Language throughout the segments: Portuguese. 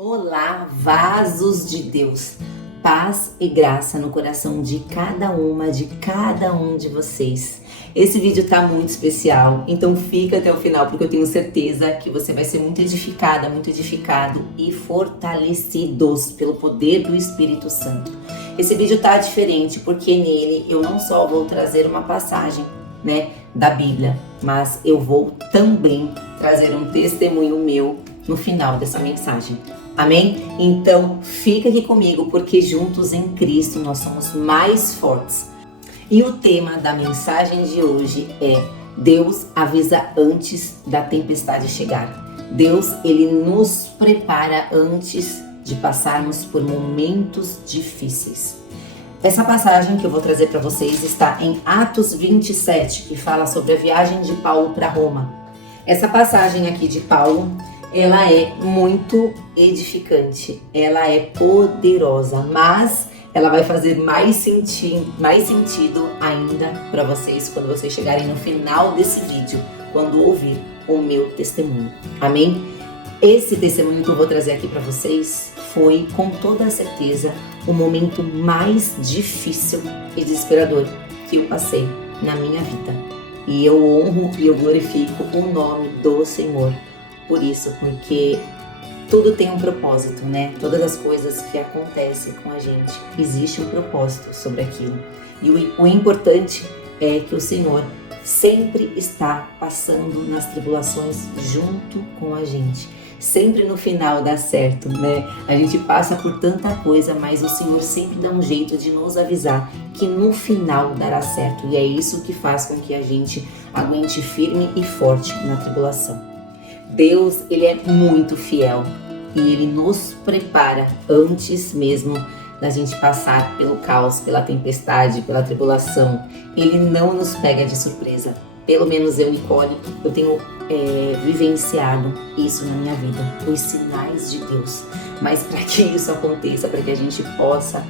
Olá, vasos de Deus, paz e graça no coração de cada um de vocês. Esse vídeo tá muito especial, então fica até o final porque eu tenho certeza que você vai ser muito edificada, muito edificado e fortalecidos pelo poder do Espírito Santo. Esse vídeo tá diferente porque nele eu não só vou trazer uma passagem, da Bíblia, mas eu vou também trazer um testemunho meu no final dessa mensagem. Amém? Então, fica aqui comigo, porque juntos em Cristo nós somos mais fortes. E o tema da mensagem de hoje é: Deus avisa antes da tempestade chegar. Deus, Ele nos prepara antes de passarmos por momentos difíceis. Essa passagem que eu vou trazer para vocês está em Atos 27, que fala sobre a viagem de Paulo para Roma. Essa passagem aqui de Paulo, ela é muito edificante, ela é poderosa, mas ela vai fazer mais sentido ainda para vocês quando vocês chegarem no final desse vídeo, quando ouvir o meu testemunho. Amém? Esse testemunho que eu vou trazer aqui para vocês foi, com toda certeza, o momento mais difícil e desesperador que eu passei na minha vida. E eu honro e eu glorifico o nome do Senhor por isso, porque tudo tem um propósito, Todas as coisas que acontecem com a gente, existe um propósito sobre aquilo. E o importante é que o Senhor sempre está passando nas tribulações junto com a gente. Sempre no final dá certo, A gente passa por tanta coisa, mas o Senhor sempre dá um jeito de nos avisar que no final dará certo. E é isso que faz com que a gente aguente firme e forte na tribulação. Deus, Ele é muito fiel e Ele nos prepara antes mesmo da gente passar pelo caos, pela tempestade, pela tribulação. Ele não nos pega de surpresa. Pelo menos eu, Nicole, eu tenho vivenciado isso na minha vida, os sinais de Deus. Mas para que isso aconteça, para que a gente possa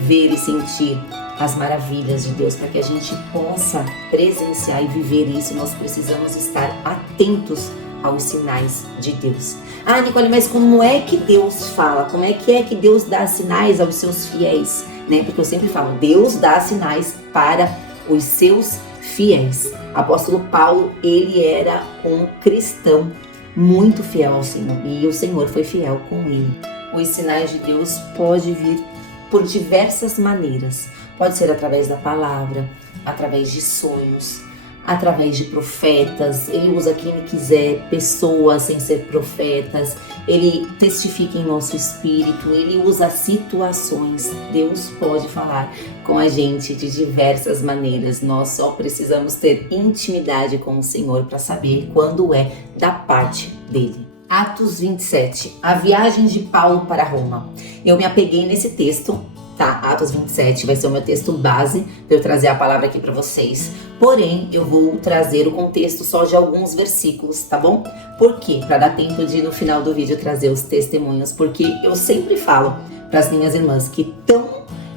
ver e sentir as maravilhas de Deus, para que a gente possa presenciar e viver isso, nós precisamos estar atentos aos sinais de Deus. Ah, Nicole, mas como é que Deus fala? Como é que Deus dá sinais aos seus fiéis? Porque eu sempre falo, Deus dá sinais para os seus fiéis. Apóstolo Paulo, ele era um cristão muito fiel ao Senhor e o Senhor foi fiel com ele. Os sinais de Deus podem vir por diversas maneiras. Pode ser através da palavra, através de sonhos, através de profetas. Ele usa quem ele quiser, pessoas sem ser profetas. Ele testifica em nosso espírito, ele usa situações. Deus pode falar com a gente de diversas maneiras. Nós só precisamos ter intimidade com o Senhor para saber quando é da parte dele. Atos 27, a viagem de Paulo para Roma. Eu me apeguei nesse texto, Atos 27 vai ser o meu texto base para eu trazer a palavra aqui para vocês. Porém, eu vou trazer o contexto só de alguns versículos, tá bom? Por quê? Para dar tempo de no final do vídeo trazer os testemunhos, porque eu sempre falo para as minhas irmãs que tão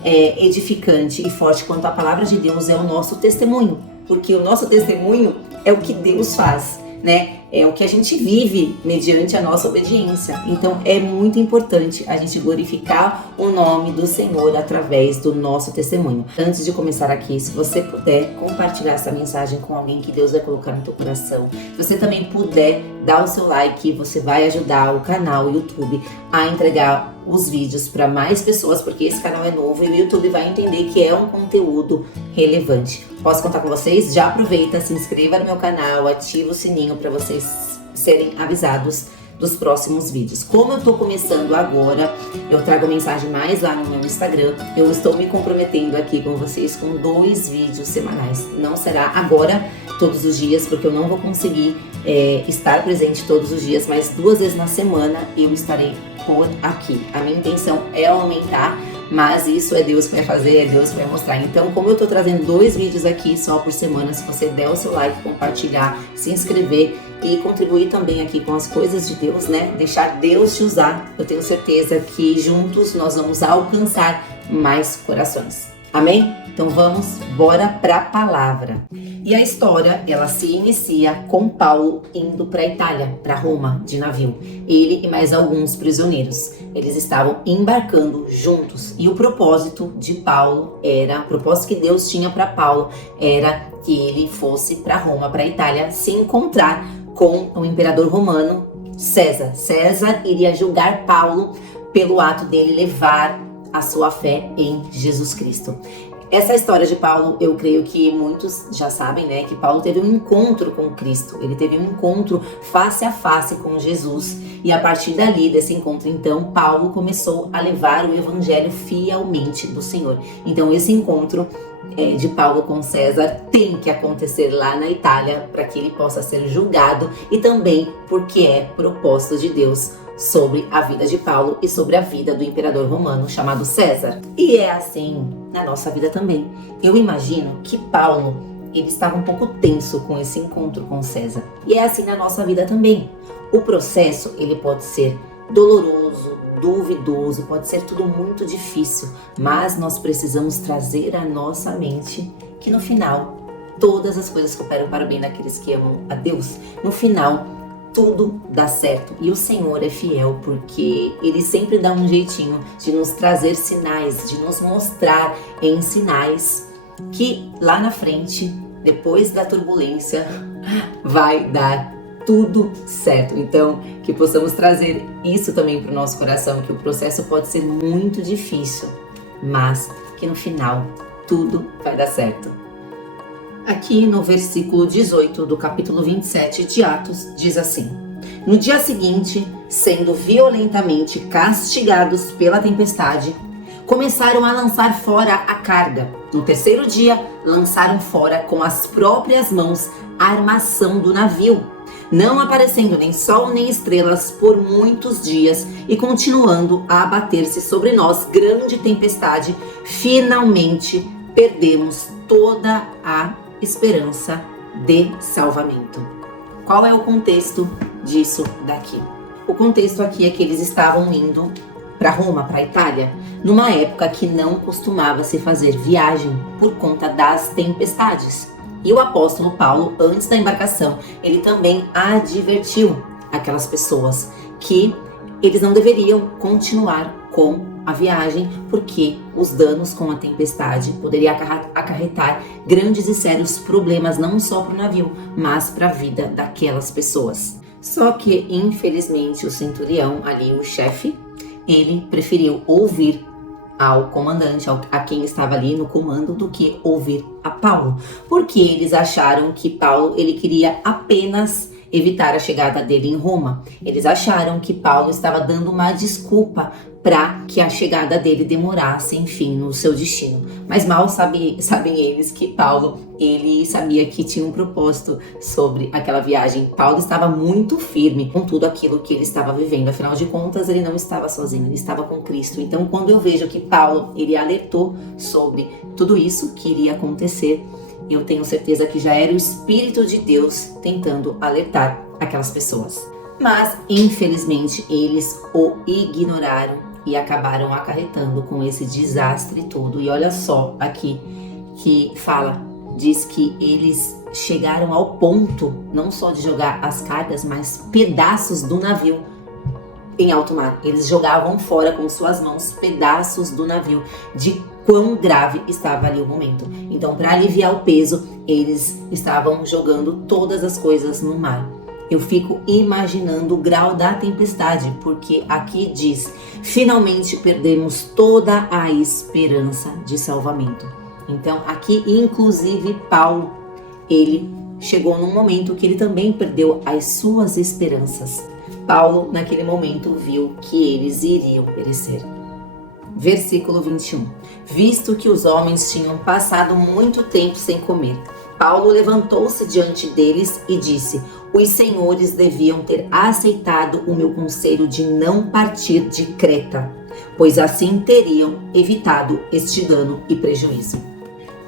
edificante e forte quanto a palavra de Deus é o nosso testemunho, porque o nosso testemunho é o que Deus faz, É o que a gente vive mediante a nossa obediência. Então é muito importante a gente glorificar o nome do Senhor através do nosso testemunho. Antes de começar aqui, se você puder compartilhar essa mensagem com alguém que Deus vai colocar no teu coração, se você também puder dar o seu like, você vai ajudar o canal, o YouTube, a entregar os vídeos para mais pessoas, porque esse canal é novo e o YouTube vai entender que é um conteúdo relevante. Posso contar com vocês? Já aproveita, se inscreva no meu canal, ativa o sininho para vocês serem avisados dos próximos vídeos. Como eu tô começando agora, eu trago mensagem mais lá no meu Instagram. Eu estou me comprometendo aqui com vocês com 2 vídeos semanais. Não será agora todos os dias, porque eu não vou conseguir estar presente todos os dias, mas 2 vezes na semana eu estarei por aqui. A minha intenção é aumentar, mas isso é Deus que vai fazer, é Deus que vai mostrar. Então, como eu tô trazendo 2 vídeos aqui só por semana, se você der o seu like, compartilhar, se inscrever e contribuir também aqui com as coisas de Deus, Deixar Deus te usar, eu tenho certeza que juntos nós vamos alcançar mais corações. Amém? Então bora para a palavra. E a história, ela se inicia com Paulo indo para a Itália, para Roma, de navio. Ele e mais alguns prisioneiros. Eles estavam embarcando juntos. E o propósito de Paulo o propósito que Deus tinha para Paulo era que ele fosse para Roma, para a Itália, se encontrar com o imperador romano César. César iria julgar Paulo pelo ato dele levar a sua fé em Jesus Cristo. Essa história de Paulo, eu creio que muitos já sabem, né, que Paulo teve um encontro com Cristo. Ele teve um encontro face a face com Jesus. E a partir dali, desse encontro, então, Paulo começou a levar o evangelho fielmente do Senhor. Então, esse encontro de Paulo com César tem que acontecer lá na Itália para que ele possa ser julgado e também porque é propósito de Deus sobre a vida de Paulo e sobre a vida do imperador romano chamado César. E é assim na nossa vida também. Eu imagino que Paulo, ele estava um pouco tenso com esse encontro com César. E é assim na nossa vida também. O processo, ele pode ser doloroso, duvidoso, pode ser tudo muito difícil, mas nós precisamos trazer à nossa mente que no final, todas as coisas cooperam para o bem daqueles que amam a Deus. No final, tudo dá certo. E o Senhor é fiel porque Ele sempre dá um jeitinho de nos trazer sinais, de nos mostrar em sinais que lá na frente, depois da turbulência, vai dar tudo certo. Então, que possamos trazer isso também para o nosso coração, que o processo pode ser muito difícil, mas que no final tudo vai dar certo. Aqui no versículo 18 do capítulo 27 de Atos, diz assim: No dia seguinte, sendo violentamente castigados pela tempestade, começaram a lançar fora a carga. No terceiro dia, lançaram fora com as próprias mãos a armação do navio, não aparecendo nem sol nem estrelas por muitos dias e continuando a abater-se sobre nós grande tempestade. Finalmente perdemos toda a esperança de salvamento. Qual é o contexto disso daqui? O contexto aqui é que eles estavam indo para Roma, para a Itália, numa época que não costumava se fazer viagem por conta das tempestades. E o apóstolo Paulo, antes da embarcação, ele também advertiu aquelas pessoas que eles não deveriam continuar com a viagem, porque os danos com a tempestade poderiam acarretar grandes e sérios problemas, não só para o navio, mas para a vida daquelas pessoas. Só que, infelizmente, o centurião ali, o chefe, ele preferiu ouvir ao comandante, a quem estava ali no comando, do que ouvir a Paulo, porque eles acharam que Paulo, ele queria apenas evitar a chegada dele em Roma. Eles acharam que Paulo estava dando uma desculpa para que a chegada dele demorasse, enfim, no seu destino. Mas mal sabem eles que Paulo, ele sabia que tinha um propósito sobre aquela viagem. Paulo estava muito firme com tudo aquilo que ele estava vivendo. Afinal de contas, ele não estava sozinho, ele estava com Cristo. Então, quando eu vejo que Paulo, ele alertou sobre tudo isso que iria acontecer, eu tenho certeza que já era o Espírito de Deus tentando alertar aquelas pessoas. Mas, infelizmente, eles o ignoraram e acabaram acarretando com esse desastre todo. E olha só aqui que diz que eles chegaram ao ponto não só de jogar as cargas, mas pedaços do navio em alto mar. Eles jogavam fora com suas mãos pedaços do navio, de quão grave estava ali o momento. Então, para aliviar o peso, eles estavam jogando todas as coisas no mar. Eu fico imaginando o grau da tempestade, porque aqui diz: finalmente perdemos toda a esperança de salvamento. Então, aqui, inclusive, Paulo, ele chegou num momento que ele também perdeu as suas esperanças. Paulo, naquele momento, viu que eles iriam perecer. Versículo 21. Visto que os homens tinham passado muito tempo sem comer, Paulo levantou-se diante deles e disse: os senhores deviam ter aceitado o meu conselho de não partir de Creta, pois assim teriam evitado este dano e prejuízo.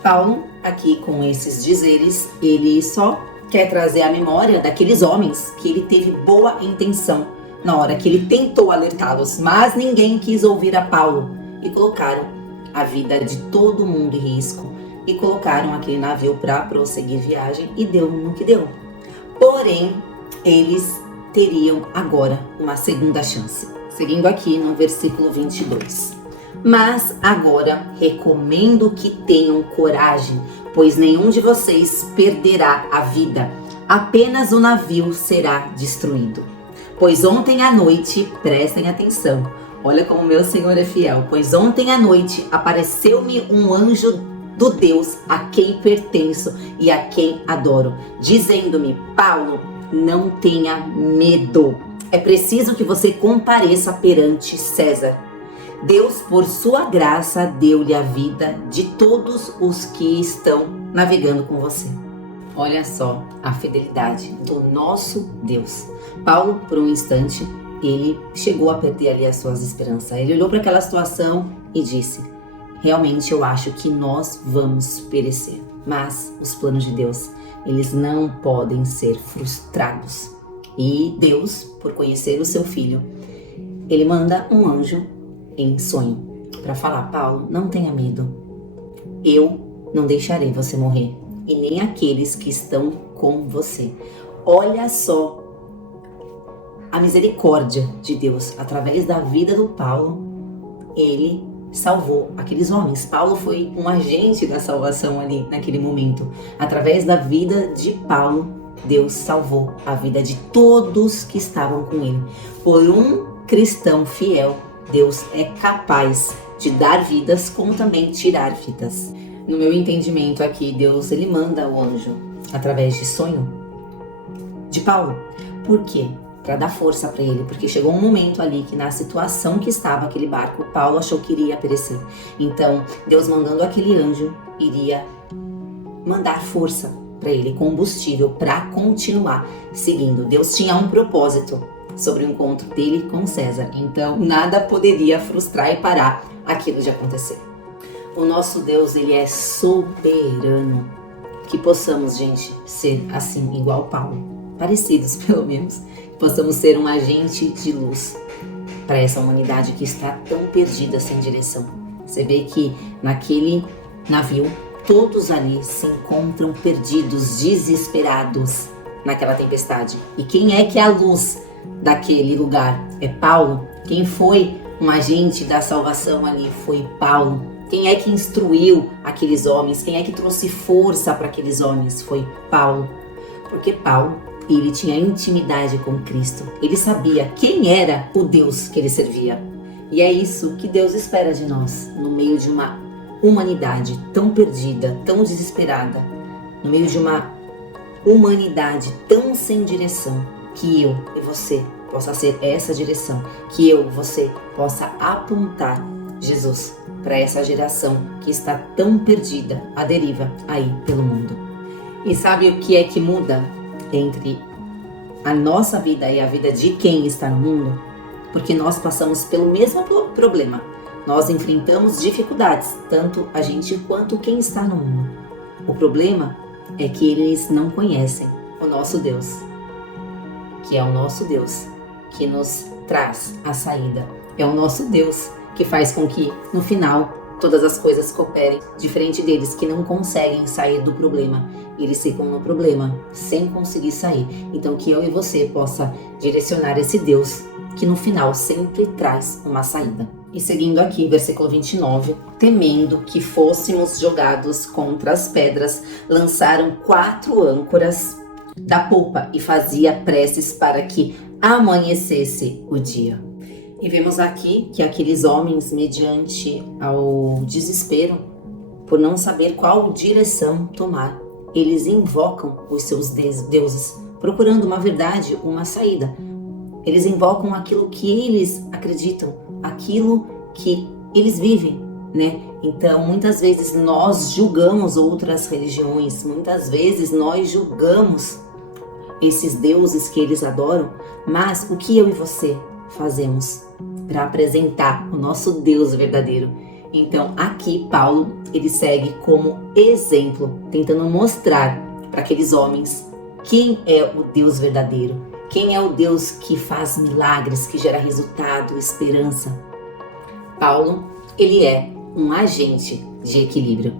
Paulo, aqui com esses dizeres, ele só quer trazer à memória daqueles homens que ele teve boa intenção na hora que ele tentou alertá-los, mas ninguém quis ouvir a Paulo e colocaram a vida de todo mundo em risco e colocaram aquele navio para prosseguir viagem e deu no que deu. Porém, eles teriam agora uma segunda chance. Seguindo aqui no versículo 22. Mas agora recomendo que tenham coragem, pois nenhum de vocês perderá a vida, apenas o navio será destruído. Pois ontem à noite, prestem atenção, olha como meu Senhor é fiel, pois ontem à noite apareceu-me um anjo do Deus a quem pertenço e a quem adoro, dizendo-me: Paulo, não tenha medo. É preciso que você compareça perante César. Deus, por sua graça, deu-lhe a vida de todos os que estão navegando com você. Olha só a fidelidade do nosso Deus. Paulo, por um instante, ele chegou a perder ali as suas esperanças. Ele olhou para aquela situação e disse: realmente eu acho que nós vamos perecer. Mas os planos de Deus, eles não podem ser frustrados. E Deus, por conhecer o seu filho, ele manda um anjo em sonho para falar: Paulo, não tenha medo. Eu não deixarei você morrer e nem aqueles que estão com você. Olha só a misericórdia de Deus. Através da vida do Paulo, ele salvou aqueles homens. Paulo foi um agente da salvação ali naquele momento. Através da vida de Paulo, Deus salvou a vida de todos que estavam com ele. Por um cristão fiel, Deus é capaz de dar vidas como também tirar vidas. No meu entendimento aqui, Deus ele manda o anjo através de sonho de Paulo. Por quê? Para dar força para ele, porque chegou um momento ali que na situação que estava aquele barco, Paulo achou que iria perecer. Então, Deus mandando aquele anjo iria mandar força para ele, combustível para continuar seguindo. Deus tinha um propósito sobre o encontro dele com César, então nada poderia frustrar e parar aquilo de acontecer. O nosso Deus, ele é soberano. Que possamos, gente, ser assim, igual Paulo, parecidos pelo menos, que possamos ser um agente de luz para essa humanidade que está tão perdida, sem direção. Você vê que naquele navio, todos ali se encontram perdidos, desesperados naquela tempestade. E quem é que é a luz daquele lugar? É Paulo. Quem foi um agente da salvação ali foi Paulo. Quem é que instruiu aqueles homens? Quem é que trouxe força para aqueles homens? Foi Paulo. Porque Paulo, ele tinha intimidade com Cristo. Ele sabia quem era o Deus que ele servia. E é isso que Deus espera de nós, no meio de uma humanidade tão perdida, tão desesperada, no meio de uma humanidade tão sem direção, que eu e você possa ser essa direção, que eu e você possa apontar Jesus para essa geração que está tão perdida, à deriva aí pelo mundo. E sabe o que é que muda entre a nossa vida e a vida de quem está no mundo? Porque nós passamos pelo mesmo problema. Nós enfrentamos dificuldades, tanto a gente quanto quem está no mundo. O problema é que eles não conhecem o nosso Deus, que é o nosso Deus que nos traz a saída. É o nosso Deus que faz com que, no final, todas as coisas cooperem. Diferente deles que não conseguem sair do problema, eles ficam no problema sem conseguir sair. Então que eu e você possa direcionar esse Deus que no final sempre traz uma saída. E seguindo aqui, versículo 29, temendo que fôssemos jogados contra as pedras, lançaram 4 âncoras da polpa e fazia preces para que amanhecesse o dia. E vemos aqui que aqueles homens, mediante ao desespero, por não saber qual direção tomar, eles invocam os seus deuses, procurando uma verdade, uma saída. Eles invocam aquilo que eles acreditam, aquilo que eles vivem, né? Então, muitas vezes nós julgamos outras religiões, muitas vezes nós julgamos esses deuses que eles adoram, mas o que eu e você fazemos para apresentar o nosso Deus verdadeiro? Então, aqui Paulo, ele segue como exemplo, tentando mostrar para aqueles homens quem é o Deus verdadeiro, quem é o Deus que faz milagres, que gera resultado, esperança. Paulo, ele é um agente de equilíbrio.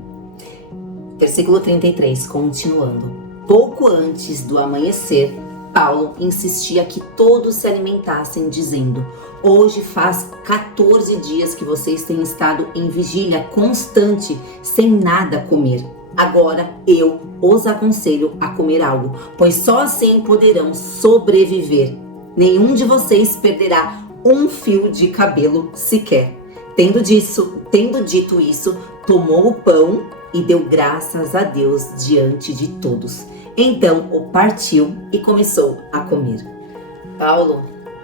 Versículo 33, continuando. Pouco antes do amanhecer, Paulo insistia que todos se alimentassem, dizendo: hoje faz 14 dias que vocês têm estado em vigília constante, sem nada comer. Agora eu os aconselho a comer algo, pois só assim poderão sobreviver. Nenhum de vocês perderá um fio de cabelo sequer. Tendo dito isso, tomou o pão e deu graças a Deus diante de todos. Então o partiu e começou a comer. Paulo,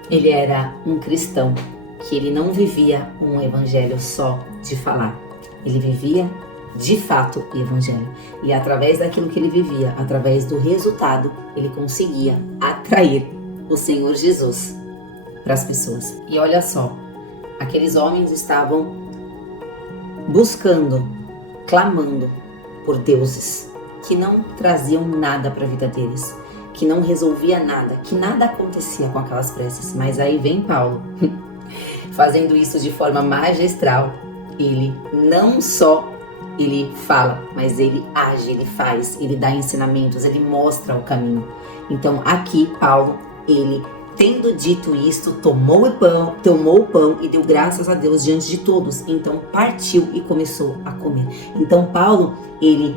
ele era um cristão que ele não vivia um evangelho só de falar. Ele vivia de fato o evangelho. E através daquilo que ele vivia, através do resultado, ele conseguia atrair o Senhor Jesus para as pessoas. E olha só, aqueles homens estavam buscando, clamando por deuses que não traziam nada para a vida deles, que não resolvia nada, que nada acontecia com aquelas preces. Mas aí vem Paulo, fazendo isso de forma magistral. Ele não só ele fala, mas ele age, ele faz, ele dá ensinamentos, ele mostra o caminho. Então aqui Paulo, ele tendo dito isto, tomou o pão e deu graças a Deus diante de todos. Então partiu e começou a comer. Então Paulo, ele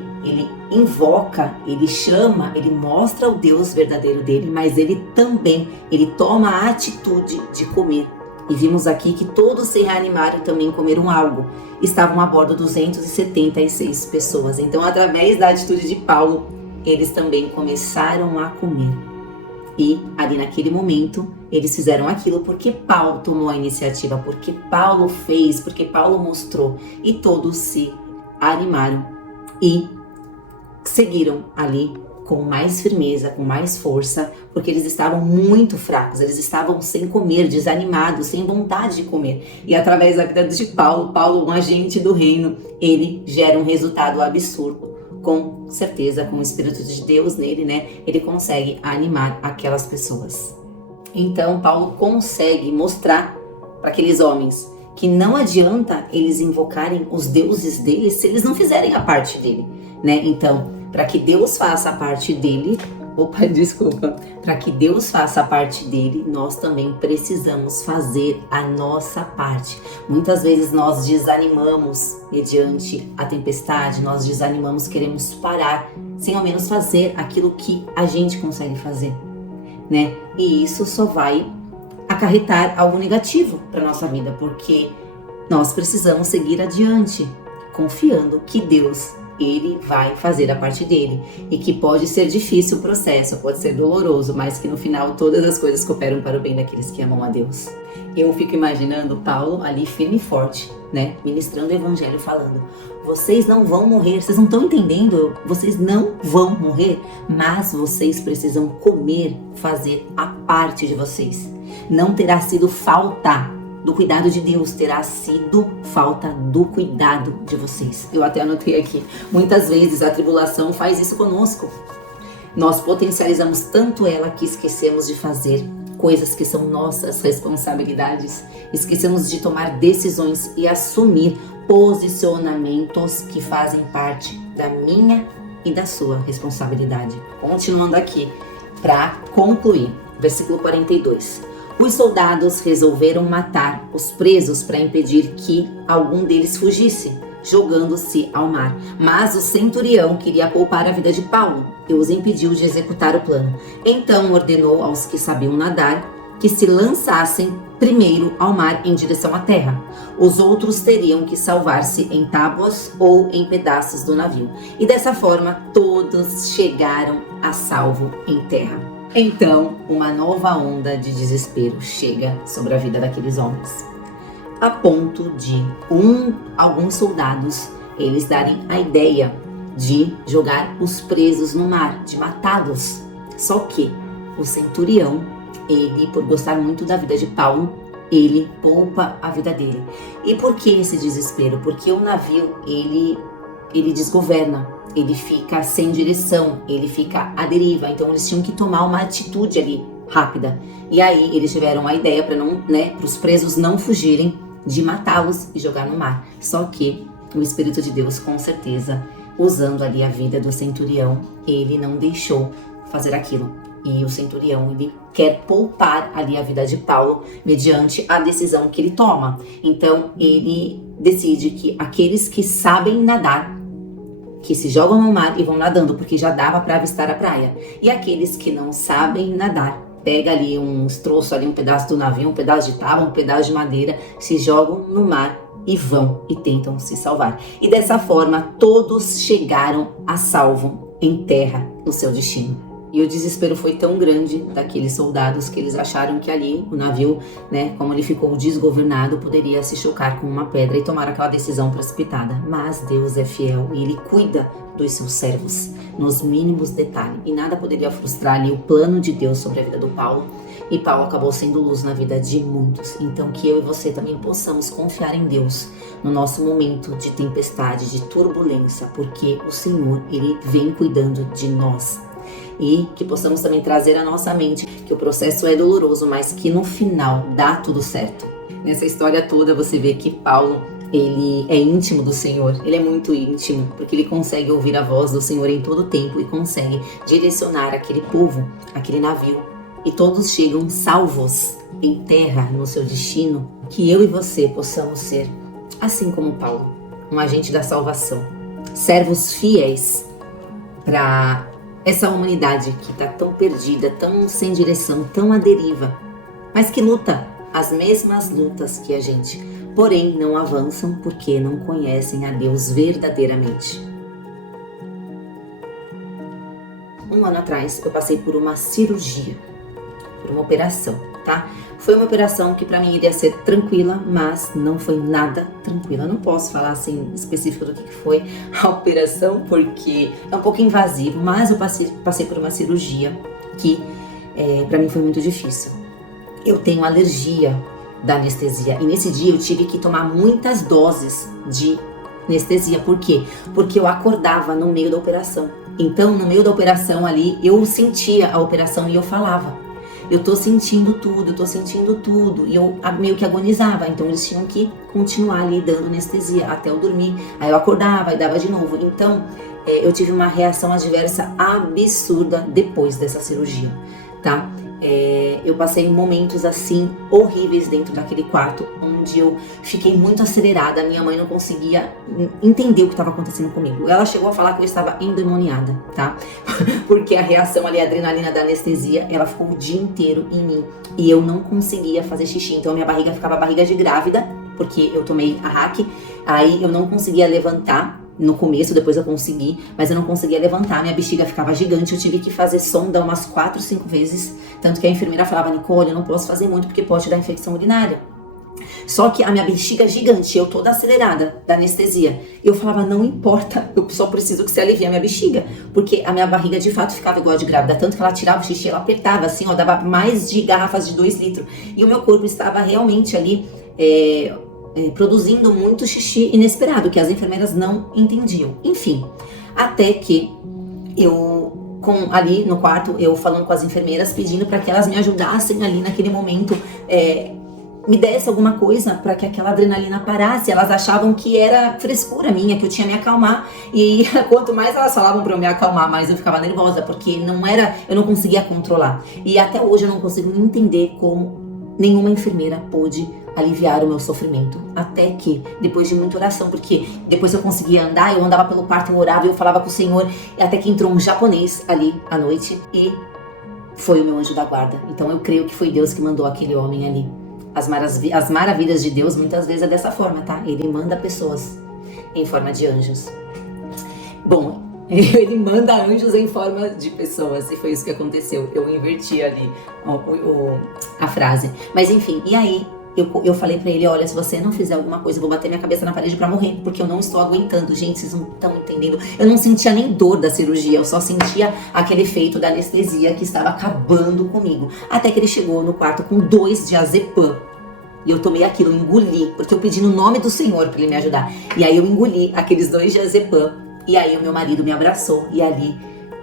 invoca, ele chama, ele mostra o Deus verdadeiro dele, mas ele também, ele toma a atitude de comer. E vimos aqui que todos se reanimaram e também comeram algo. Estavam a bordo 276 pessoas. Então, através da atitude de Paulo, eles também começaram a comer. E ali naquele momento, eles fizeram aquilo porque Paulo tomou a iniciativa, porque Paulo fez, porque Paulo mostrou. E todos se animaram e seguiram ali com mais firmeza, com mais força, porque eles estavam muito fracos, eles estavam sem comer, desanimados, sem vontade de comer. E através da vida de Paulo, um agente do reino, ele gera um resultado absurdo. Com certeza, com o Espírito de Deus nele, né? Ele consegue animar aquelas pessoas. Então, Paulo consegue mostrar para aqueles homens que não adianta eles invocarem os deuses deles se eles não fizerem a parte dele, né? Então, para que Deus faça a parte dele, para que Deus faça a parte dele, nós também precisamos fazer a nossa parte. Muitas vezes nós desanimamos mediante a tempestade, nós desanimamos, queremos parar, sem ao menos fazer aquilo que a gente consegue fazer, né? E isso só vai acarretar algo negativo para nossa vida, porque nós precisamos seguir adiante, confiando que Deus, ele vai fazer a parte dele, e que pode ser difícil o processo, pode ser doloroso, mas que no final todas as coisas cooperam para o bem daqueles que amam a Deus. Eu fico imaginando Paulo ali firme e forte, né, ministrando o evangelho, falando: vocês não vão morrer, vocês não estão entendendo, vocês não vão morrer, mas vocês precisam comer, fazer a parte de vocês. Não terá sido falta do cuidado de Deus, terá sido falta do cuidado de vocês. Eu até anotei aqui, muitas vezes a tribulação faz isso conosco. Nós potencializamos tanto ela que esquecemos de fazer coisas que são nossas responsabilidades, esquecemos de tomar decisões e assumir posicionamentos que fazem parte da minha e da sua responsabilidade. Continuando aqui, para concluir, versículo 42. Os soldados resolveram matar os presos para impedir que algum deles fugisse, jogando-se ao mar. Mas o centurião queria poupar a vida de Paulo e os impediu de executar o plano. Então ordenou aos que sabiam nadar que se lançassem primeiro ao mar em direção à terra. Os outros teriam que salvar-se em tábuas ou em pedaços do navio. E dessa forma todos chegaram a salvo em terra. Então, uma nova onda de desespero chega sobre a vida daqueles homens, a ponto de alguns soldados, eles darem a ideia de jogar os presos no mar, de matá-los. Só que o centurião, ele, por gostar muito da vida de Paulo, ele poupa a vida dele. E por que esse desespero? Porque o navio, ele desgoverna. Ele fica sem direção, ele fica à deriva, então eles tinham que tomar uma atitude ali rápida. E aí eles tiveram a ideia para os presos não fugirem, de matá-los e jogar no mar. Só que o Espírito de Deus, com certeza, usando ali a vida do centurião, ele não deixou fazer aquilo. E o centurião, ele quer poupar ali a vida de Paulo mediante a decisão que ele toma. Então, ele decide que aqueles que sabem nadar, que se jogam no mar e vão nadando, porque já dava para avistar a praia. E aqueles que não sabem nadar, pega ali uns troços ali, um pedaço do navio, um pedaço de tábua, um pedaço de madeira, se jogam no mar e vão e tentam se salvar. E dessa forma, todos chegaram a salvo em terra no seu destino. E o desespero foi tão grande daqueles soldados que eles acharam que ali o navio, como ele ficou desgovernado, poderia se chocar com uma pedra e tomar aquela decisão precipitada. Mas Deus é fiel e Ele cuida dos seus servos nos mínimos detalhes. E nada poderia frustrar ali o plano de Deus sobre a vida do Paulo. E Paulo acabou sendo luz na vida de muitos. Então que eu e você também possamos confiar em Deus no nosso momento de tempestade, de turbulência, porque o Senhor, Ele vem cuidando de nós. E que possamos também trazer à nossa mente que o processo é doloroso, mas que no final dá tudo certo. Nessa história toda você vê que Paulo, ele é íntimo do Senhor, ele é muito íntimo, porque ele consegue ouvir a voz do Senhor em todo tempo e consegue direcionar aquele povo, aquele navio. E todos chegam salvos em terra no seu destino. Que eu e você possamos ser, assim como Paulo, um agente da salvação, servos fiéis para essa humanidade que está tão perdida, tão sem direção, tão à deriva, mas que luta as mesmas lutas que a gente, porém não avançam porque não conhecem a Deus verdadeiramente. Um ano atrás eu passei por uma cirurgia, por uma operação, tá? Foi uma operação que para mim iria ser tranquila, mas não foi nada tranquila. Eu não posso falar assim específico do que foi a operação, porque é um pouco invasivo, mas eu passei por uma cirurgia que para mim foi muito difícil. Eu tenho alergia da anestesia e nesse dia eu tive que tomar muitas doses de anestesia. Por quê? Porque eu acordava no meio da operação. Então, no meio da operação ali, eu sentia a operação e eu falava. Eu tô sentindo tudo. E eu meio que agonizava. Então, eles tinham que continuar ali dando anestesia até eu dormir. Aí eu acordava e dava de novo. Então, eu tive uma reação adversa absurda depois dessa cirurgia, tá? Eu passei momentos assim horríveis dentro daquele quarto, onde eu fiquei muito acelerada. Minha mãe não conseguia entender o que estava acontecendo comigo. Ela chegou a falar que eu estava endemoniada, tá? Porque a reação ali, a adrenalina da anestesia, ela ficou o dia inteiro em mim e eu não conseguia fazer xixi. Então minha barriga ficava barriga de grávida, porque eu tomei a hack. Aí eu não conseguia levantar. No começo, depois eu consegui, mas eu não conseguia levantar, minha bexiga ficava gigante, eu tive que fazer sonda umas 4, 5 vezes, tanto que a enfermeira falava, Nicole, eu não posso fazer muito porque pode dar infecção urinária. Só que a minha bexiga é gigante, eu toda acelerada da anestesia, eu falava, não importa, eu só preciso que você alivie a minha bexiga, porque a minha barriga de fato ficava igual a de grávida, tanto que ela tirava o xixi, ela apertava assim, ó, dava mais de garrafas de 2 litros, e o meu corpo estava realmente ali, produzindo muito xixi inesperado, que as enfermeiras não entendiam. Enfim, até que eu, ali no quarto, eu falando com as enfermeiras, pedindo para que elas me ajudassem ali naquele momento, me desse alguma coisa para que aquela adrenalina parasse. Elas achavam que era frescura minha, que eu tinha me acalmar, e quanto mais elas falavam para eu me acalmar, mais eu ficava nervosa, porque eu não conseguia controlar. E até hoje eu não consigo entender como nenhuma enfermeira pôde aliviar o meu sofrimento, até que, depois de muita oração, porque depois eu conseguia andar, eu andava pelo quarto, eu orava, eu falava com o Senhor, até que entrou um japonês ali à noite e foi o meu anjo da guarda. Então eu creio que foi Deus que mandou aquele homem ali. As maravilhas de Deus muitas vezes é dessa forma, tá? Ele manda pessoas em forma de anjos. Bom, ele manda anjos em forma de pessoas, e foi isso que aconteceu. Eu inverti ali a frase. Mas enfim, e aí eu falei pra ele, olha, se você não fizer alguma coisa, eu vou bater minha cabeça na parede pra morrer, porque eu não estou aguentando. Gente, vocês não estão entendendo. Eu não sentia nem dor da cirurgia, eu só sentia aquele efeito da anestesia que estava acabando comigo. Até que ele chegou no quarto com 2 diazepam. E eu tomei aquilo, eu engoli, porque eu pedi no nome do Senhor pra ele me ajudar. E aí eu engoli aqueles 2 diazepam. E aí o meu marido me abraçou, e ali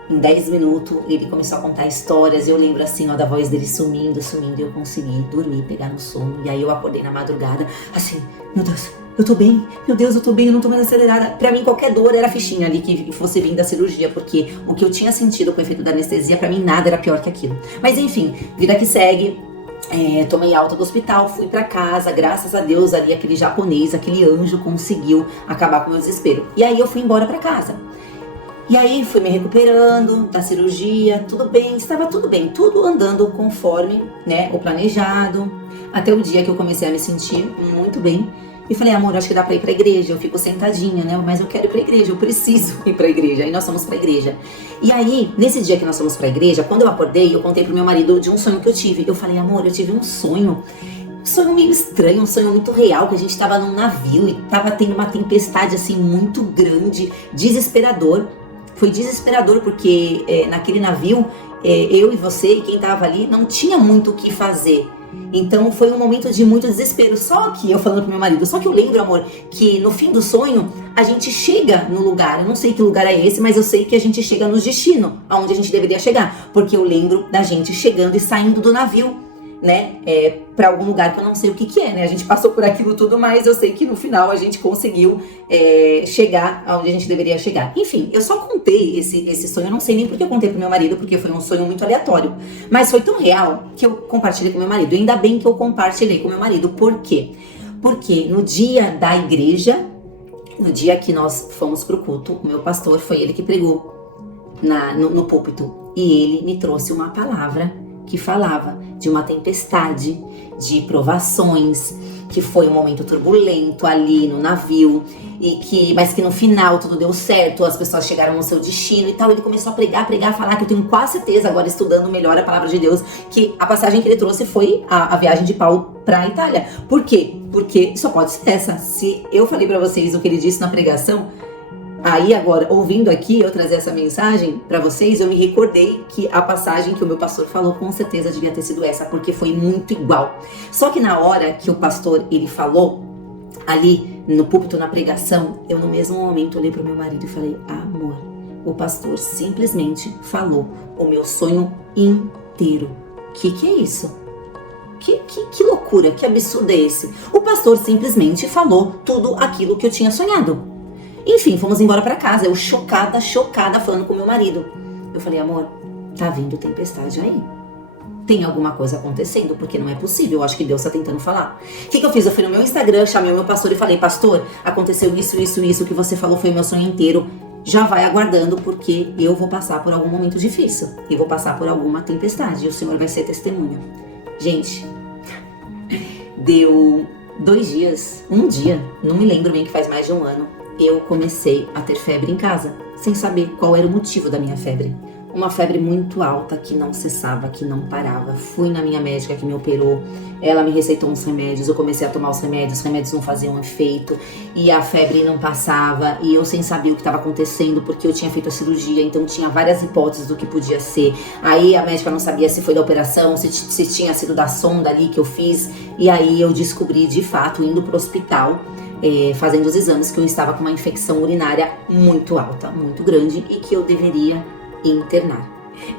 Em 10 minutos, ele começou a contar histórias. Eu lembro assim, ó, da voz dele sumindo. E eu consegui dormir, pegar no sono. E aí eu acordei na madrugada, assim, meu Deus, eu tô bem. Meu Deus, eu tô bem, eu não tô mais acelerada. Pra mim, qualquer dor era fichinha ali que fosse vir da cirurgia. Porque o que eu tinha sentido com o efeito da anestesia, pra mim nada era pior que aquilo. Mas enfim, vida que segue. Tomei alta do hospital, fui pra casa, graças a Deus ali aquele japonês, aquele anjo conseguiu acabar com o meu desespero. E aí eu fui embora pra casa. E aí fui me recuperando da cirurgia, tudo bem, estava tudo bem, tudo andando conforme, né, o planejado, até o dia que eu comecei a me sentir muito bem. E falei, amor, acho que dá pra ir pra igreja, eu fico sentadinha, né, mas eu quero ir pra igreja, eu preciso ir pra igreja. Aí nós fomos pra igreja. E aí, nesse dia que nós fomos pra igreja, quando eu acordei, eu contei pro meu marido de um sonho que eu tive. Eu falei, amor, eu tive um sonho meio estranho, um sonho muito real, que a gente tava num navio e tava tendo uma tempestade assim muito grande, desesperador. Foi desesperador porque naquele navio, eu e você e quem tava ali não tinha muito o que fazer. Então foi um momento de muito desespero. Só que, eu falando pro meu marido, só que eu lembro, amor, que no fim do sonho a gente chega no lugar. Eu não sei que lugar é esse, mas eu sei que a gente chega no destino, aonde a gente deveria chegar. Porque eu lembro da gente chegando e saindo do navio, né, pra algum lugar que eu não sei o que é, né, a gente passou por aquilo tudo, mas eu sei que no final a gente conseguiu chegar aonde a gente deveria chegar. Enfim, eu só contei esse sonho, eu não sei nem porque eu contei pro meu marido, porque foi um sonho muito aleatório, mas foi tão real que eu compartilhei com meu marido. E ainda bem que eu compartilhei com meu marido. Por quê? Porque no dia da igreja, no dia que nós fomos pro culto, o meu pastor, foi ele que pregou no púlpito, e ele me trouxe uma palavra que falava de uma tempestade, de provações, que foi um momento turbulento ali no navio, mas que no final tudo deu certo, as pessoas chegaram no seu destino e tal. Ele começou a pregar, falar, que eu tenho quase certeza, agora estudando melhor a palavra de Deus, que a passagem que ele trouxe foi a viagem de Paulo pra Itália. Por quê? Porque só pode ser essa. Se eu falei pra vocês o que ele disse na pregação, aí agora, ouvindo aqui, eu trazer essa mensagem pra vocês, eu me recordei que a passagem que o meu pastor falou, com certeza devia ter sido essa, porque foi muito igual. Só que na hora que o pastor, ele falou, ali no púlpito, na pregação, eu no mesmo momento olhei pro meu marido e falei, amor, o pastor simplesmente falou o meu sonho inteiro. Que é isso? Que loucura, que absurdo é esse? O pastor simplesmente falou tudo aquilo que eu tinha sonhado. Enfim, fomos embora pra casa, eu chocada, falando com meu marido. Eu falei, amor, tá vindo tempestade aí. Tem alguma coisa acontecendo, porque não é possível, eu acho que Deus tá tentando falar. O que eu fiz? Eu fui no meu Instagram, chamei o meu pastor e falei, pastor, aconteceu isso, o que você falou foi o meu sonho inteiro. Já vai aguardando, porque eu vou passar por algum momento difícil. E vou passar por alguma tempestade, e o Senhor vai ser testemunha. Gente, deu 2 dias, um dia, não me lembro bem, que faz mais de 1 ano. Eu comecei a ter febre em casa, sem saber qual era o motivo da minha febre. Uma febre muito alta que não cessava, que não parava. Fui na minha médica que me operou, ela me receitou uns remédios, eu comecei a tomar os remédios não faziam efeito, e a febre não passava, e eu sem saber o que estava acontecendo, porque eu tinha feito a cirurgia, então tinha várias hipóteses do que podia ser. Aí a médica não sabia se foi da operação, se tinha sido da sonda ali que eu fiz, e aí eu descobri de fato, indo pro hospital, fazendo os exames, que eu estava com uma infecção urinária muito alta, muito grande, e que eu deveria internar.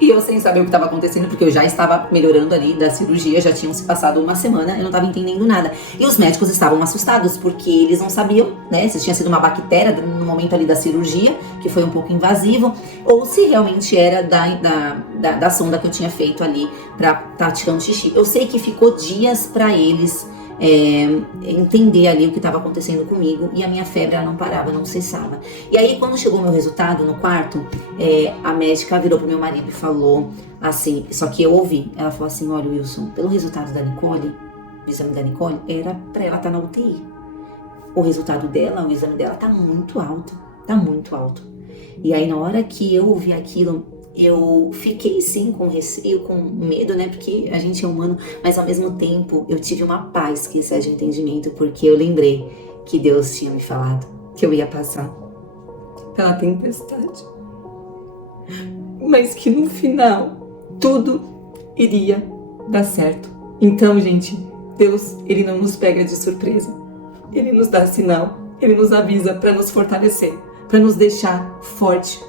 E eu sem saber o que estava acontecendo, porque eu já estava melhorando ali da cirurgia, já tinham se passado 1 semana, eu não estava entendendo nada. E os médicos estavam assustados, porque eles não sabiam, né, se tinha sido uma bactéria no momento ali da cirurgia, que foi um pouco invasivo, ou se realmente era da sonda que eu tinha feito ali pra tirar um xixi. Eu sei que ficou dias pra eles entender ali o que estava acontecendo comigo, e a minha febre ela não parava, não cessava. E aí quando chegou o meu resultado no quarto, a médica virou pro meu marido e falou assim, só que eu ouvi, ela falou assim, olha Wilson, pelo resultado da Nicole, o exame da Nicole, era pra ela estar na UTI. O resultado dela, o exame dela tá muito alto. E aí na hora que eu ouvi aquilo, eu fiquei sim com receio, com medo, né, porque a gente é humano, mas ao mesmo tempo eu tive uma paz que excede entendimento, porque eu lembrei que Deus tinha me falado que eu ia passar pela tempestade, mas que no final tudo iria dar certo. Então, gente, Deus, Ele não nos pega de surpresa, Ele nos dá sinal, Ele nos avisa para nos fortalecer, para nos deixar forte.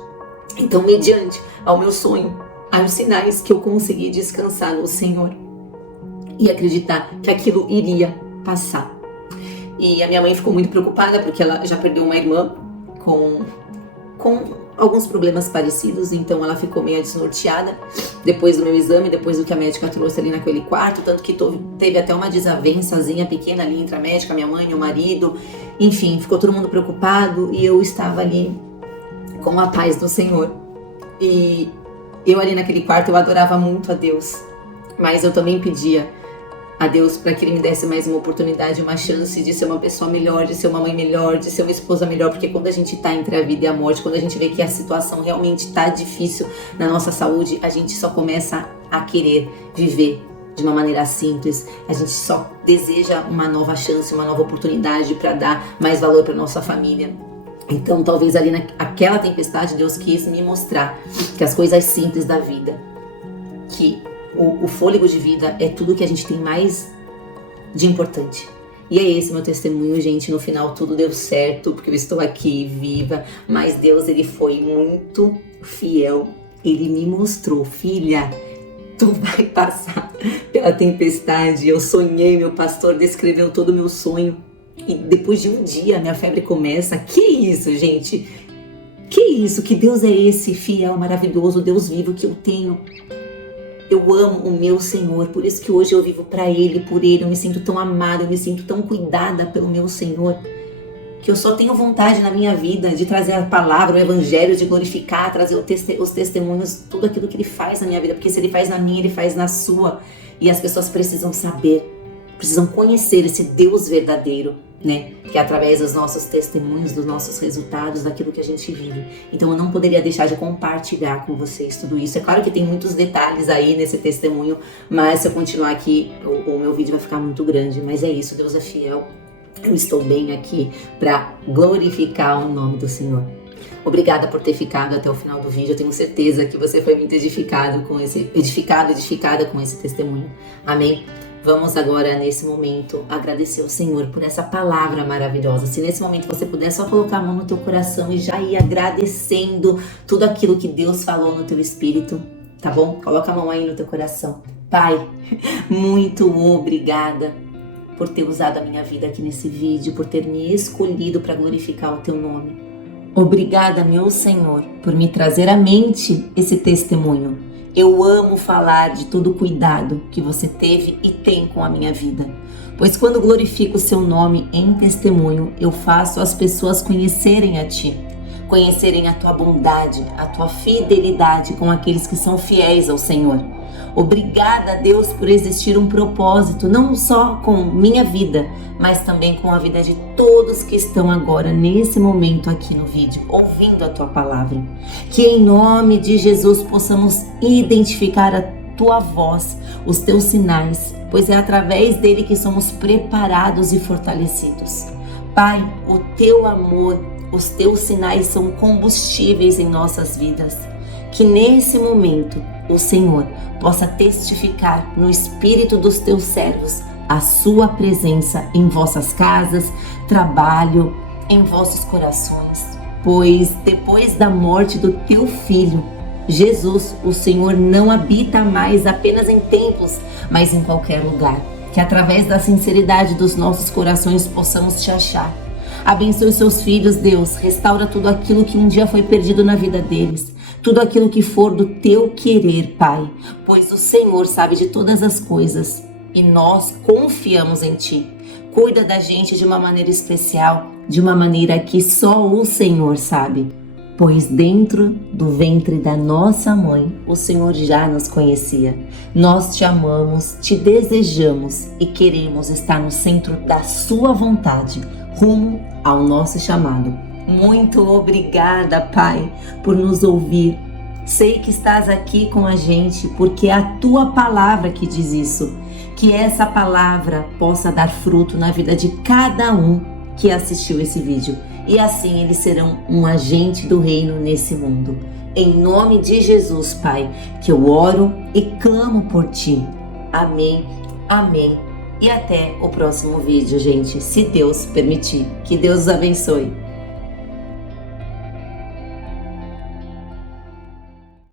Então, mediante ao meu sonho, aos sinais que eu consegui descansar no Senhor e acreditar que aquilo iria passar. E a minha mãe ficou muito preocupada porque ela já perdeu uma irmã com alguns problemas parecidos, então ela ficou meio desnorteada depois do meu exame, depois do que a médica trouxe ali naquele quarto, tanto que teve até uma desavençazinha pequena ali entre a médica, minha mãe e o marido, enfim, ficou todo mundo preocupado e eu estava ali com a paz do Senhor. E eu ali naquele quarto, eu adorava muito a Deus, mas eu também pedia a Deus para que Ele me desse mais uma oportunidade, uma chance de ser uma pessoa melhor, de ser uma mãe melhor, de ser uma esposa melhor, porque quando a gente tá entre a vida e a morte, quando a gente vê que a situação realmente tá difícil na nossa saúde, a gente só começa a querer viver de uma maneira simples, a gente só deseja uma nova chance, uma nova oportunidade para dar mais valor para nossa família. Então talvez ali naquela tempestade Deus quis me mostrar que as coisas simples da vida, que o fôlego de vida é tudo que a gente tem mais de importante. E é esse meu testemunho, gente. No final tudo deu certo, porque eu estou aqui viva. Mas Deus, Ele foi muito fiel. Ele me mostrou, filha, tu vai passar pela tempestade. Eu sonhei, meu pastor descreveu todo o meu sonho. E depois de um dia, minha febre começa. Que isso, gente? Que isso? Que Deus é esse fiel, maravilhoso, Deus vivo que eu tenho. Eu amo o meu Senhor, por isso que hoje eu vivo para Ele, por Ele, eu me sinto tão amada, eu me sinto tão cuidada pelo meu Senhor, que eu só tenho vontade na minha vida de trazer a palavra, o evangelho, de glorificar, trazer os testemunhos, tudo aquilo que Ele faz na minha vida, porque se Ele faz na minha, Ele faz na sua, e as pessoas precisam saber, precisam conhecer esse Deus verdadeiro, né? Que é através dos nossos testemunhos, dos nossos resultados, daquilo que a gente vive. Então eu não poderia deixar de compartilhar com vocês tudo isso. É claro que tem muitos detalhes aí nesse testemunho, mas se eu continuar aqui, o meu vídeo vai ficar muito grande. Mas é isso, Deus é fiel. Eu estou bem aqui para glorificar o nome do Senhor. Obrigada por ter ficado até o final do vídeo. Eu tenho certeza que você foi muito edificada com esse testemunho. Amém? Vamos agora, nesse momento, agradecer ao Senhor por essa palavra maravilhosa. Se nesse momento você puder só colocar a mão no teu coração e já ir agradecendo tudo aquilo que Deus falou no teu espírito, tá bom? Coloca a mão aí no teu coração. Pai, muito obrigada por ter usado a minha vida aqui nesse vídeo, por ter me escolhido para glorificar o teu nome. Obrigada, meu Senhor, por me trazer à mente esse testemunho. Eu amo falar de todo o cuidado que você teve e tem com a minha vida, pois quando glorifico o seu nome em testemunho, eu faço as pessoas conhecerem a Ti, conhecerem a Tua bondade, a Tua fidelidade com aqueles que são fiéis ao Senhor. Obrigada, Deus, por existir um propósito, não só com minha vida, mas também com a vida de todos que estão agora, nesse momento aqui no vídeo, ouvindo a Tua palavra. Que em nome de Jesus possamos identificar a Tua voz, os Teus sinais, pois é através dele que somos preparados e fortalecidos. Pai, o Teu amor, os Teus sinais são combustíveis em nossas vidas. Que nesse momento o Senhor possa testificar no espírito dos Teus servos a Sua presença em vossas casas, trabalho, em vossos corações. Pois depois da morte do Teu Filho, Jesus, o Senhor não habita mais apenas em templos, mas em qualquer lugar. Que através da sinceridade dos nossos corações possamos Te achar. Abençoe os Seus filhos, Deus. Restaura tudo aquilo que um dia foi perdido na vida deles. Tudo aquilo que for do Teu querer, Pai. Pois o Senhor sabe de todas as coisas e nós confiamos em Ti. Cuida da gente de uma maneira especial, de uma maneira que só o Senhor sabe. Pois dentro do ventre da nossa mãe, o Senhor já nos conhecia. Nós Te amamos, Te desejamos e queremos estar no centro da Sua vontade, rumo ao nosso chamado. Muito obrigada, Pai, por nos ouvir. Sei que estás aqui com a gente porque é a Tua palavra que diz isso. Que essa palavra possa dar fruto na vida de cada um que assistiu esse vídeo. E assim eles serão um agente do reino nesse mundo. Em nome de Jesus, Pai, que eu oro e clamo por Ti. Amém, amém. E até o próximo vídeo, gente, se Deus permitir. Que Deus os abençoe.